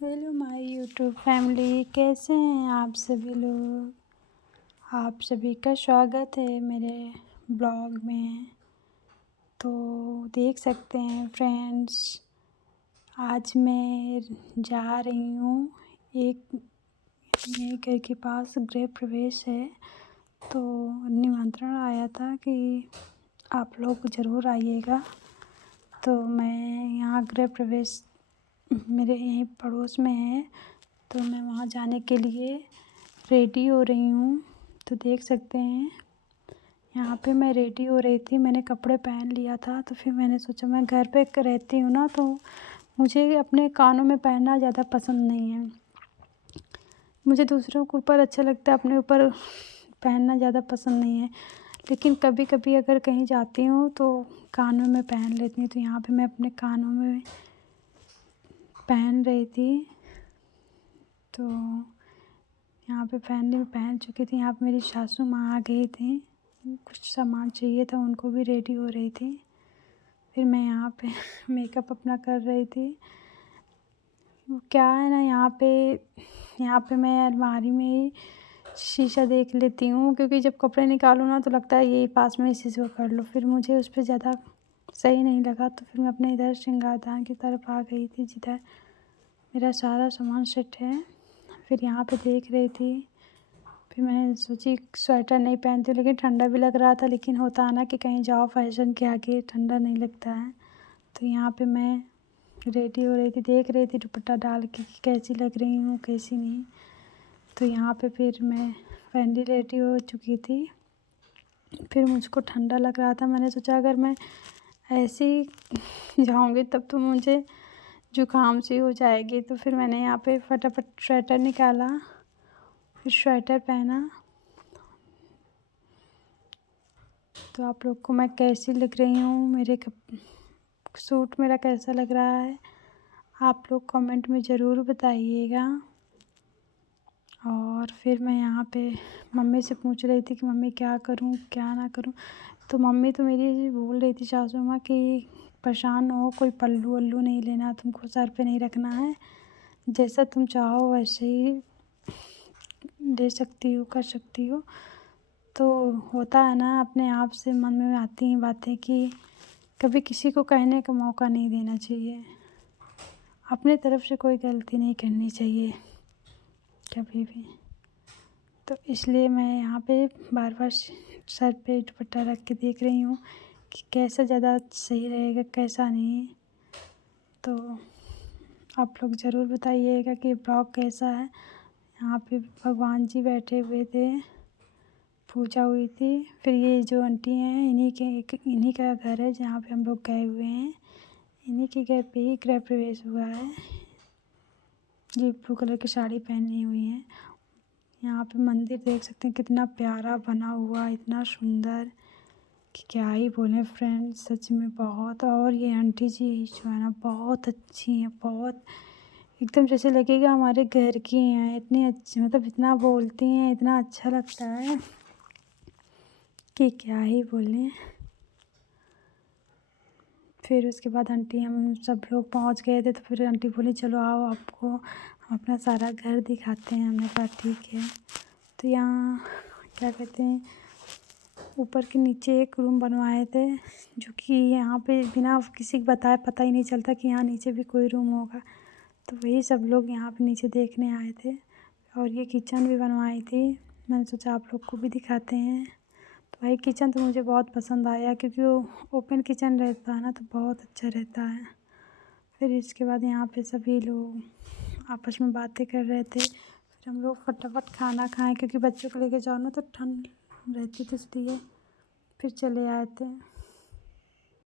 Hello my YouTube family, कैसे हैं आप सभी लोग। आप सभी का स्वागत है मेरे ब्लॉग में। तो देख सकते हैं फ्रेंड्स, आज मैं जा रही हूँ एक मेरे घर के पास गृह प्रवेश है। तो निमंत्रण आया था कि आप लोग ज़रूर आइएगा। तो मैं यहाँ गृह प्रवेश मेरे यहीं पड़ोस में है, तो मैं वहाँ जाने के लिए रेडी हो रही हूँ। तो देख सकते हैं यहाँ पे मैं रेडी हो रही थी, मैंने कपड़े पहन लिया था। तो फिर मैंने सोचा मैं घर पे रहती हूँ ना, तो मुझे अपने कानों में पहनना ज़्यादा पसंद नहीं है। मुझे दूसरों के ऊपर अच्छा लगता है, अपने ऊपर पहनना ज़्यादा पसंद नहीं है। लेकिन कभी कभी अगर कहीं जाती हूँ तो कानों में पहन लेती हूँ। तो यहाँ पे मैं अपने कानों में पहन रही थी। तो यहाँ पे पहन चुकी थी। यहाँ पे मेरी सासू माँ आ गई थी, कुछ सामान चाहिए था, उनको भी रेडी हो रही थी। फिर मैं यहाँ पे मेकअप अपना कर रही थी। वो क्या है ना, यहाँ पे मैं अलमारी में ही शीशा देख लेती हूँ, क्योंकि जब कपड़े निकालो ना तो लगता है यही पास में इसी से कर लो। फिर मुझे उस पर ज़्यादा सही नहीं लगा, तो फिर मैं अपने इधर श्रृंगारदान की तरफ आ गई थी, जिधर मेरा सारा सामान सेट है। फिर यहाँ पे देख रही थी। फिर मैंने सोची स्वेटर नहीं पहनती, लेकिन ठंडा भी लग रहा था। लेकिन होता है ना कि कहीं जाओ फैशन के आगे ठंडा नहीं लगता है। तो यहाँ पे मैं रेडी हो रही थी, देख रही थी दुपट्टा डाल के कि कैसी लग रही हूँ कैसी नहीं। तो यहाँ पे फिर मैं फाइनली रेडी हो चुकी थी। फिर मुझको ठंडा लग रहा था, मैंने सोचा अगर मैं ऐसे ही जाऊँगी तब तो मुझे जुकाम सी हो जाएगी। तो फिर मैंने यहाँ पे फटाफट स्वेटर निकाला, फिर स्वेटर पहना। तो आप लोग को मैं कैसी लग रही हूँ, सूट मेरा कैसा लग रहा है, आप लोग कमेंट में ज़रूर बताइएगा। और फिर मैं यहाँ पे मम्मी से पूछ रही थी कि मम्मी क्या करूँ क्या ना करूँ। तो मम्मी तो मेरी बोल रही थी, सासू माँ, कि परेशान हो, कोई पल्लू वल्लू नहीं लेना, तुमको सर पे नहीं रखना है, जैसा तुम चाहो वैसे ही दे सकती हो, कर सकती हो। तो होता है ना, अपने आप से मन में आती हैं बातें कि कभी किसी को कहने का मौका नहीं देना चाहिए, अपने तरफ से कोई गलती नहीं करनी चाहिए कभी भी। तो इसलिए मैं यहाँ पे बार बार सर पे दुपट्टा रख के देख रही हूँ कि कैसा ज़्यादा सही रहेगा कैसा नहीं। तो आप लोग ज़रूर बताइएगा कि ब्लॉग कैसा है। यहाँ पे भगवान जी बैठे हुए थे, पूजा हुई थी। फिर ये जो आंटी हैं इन्हीं का घर है जहाँ पे हम लोग गए हुए हैं। इन्हीं के घर पे ही गृह प्रवेश हुआ है। ये ब्लू कलर की साड़ी पहनी हुई हैं। यहाँ पे मंदिर देख सकते हैं कितना प्यारा बना हुआ, इतना सुंदर कि क्या ही बोलें फ्रेंड्स, सच में बहुत। और ये आंटी जी जो है ना बहुत अच्छी हैं, बहुत एकदम जैसे लगेगा हमारे घर की हैं। इतनी अच्छी, मतलब इतना बोलती हैं, इतना अच्छा लगता है कि क्या ही बोलें। फिर उसके बाद आंटी, हम सब लोग पहुंच गए थे। तो फिर आंटी बोली चलो आओ, आपको हम अपना सारा घर दिखाते हैं। हमने कहा ठीक है। तो यहाँ क्या कहते हैं, ऊपर के नीचे एक रूम बनवाए थे, जो कि यहाँ पे बिना किसी को बताए पता ही नहीं चलता कि यहाँ नीचे भी कोई रूम होगा। तो वही सब लोग यहाँ पे नीचे देखने आए थे। और ये किचन भी बनवाई थी, मैंने सोचा आप लोग को भी दिखाते हैं। तो वही किचन तो मुझे बहुत पसंद आया, क्योंकि वो ओपन किचन रहता है ना तो बहुत अच्छा रहता है। फिर इसके बाद यहाँ पे सभी लोग आपस में बातें कर रहे थे। फिर हम लोग फटाफट खाना खाएं, क्योंकि बच्चों को लेके जाओ ना तो ठंड रहती थी, इसलिए फिर चले आए थे।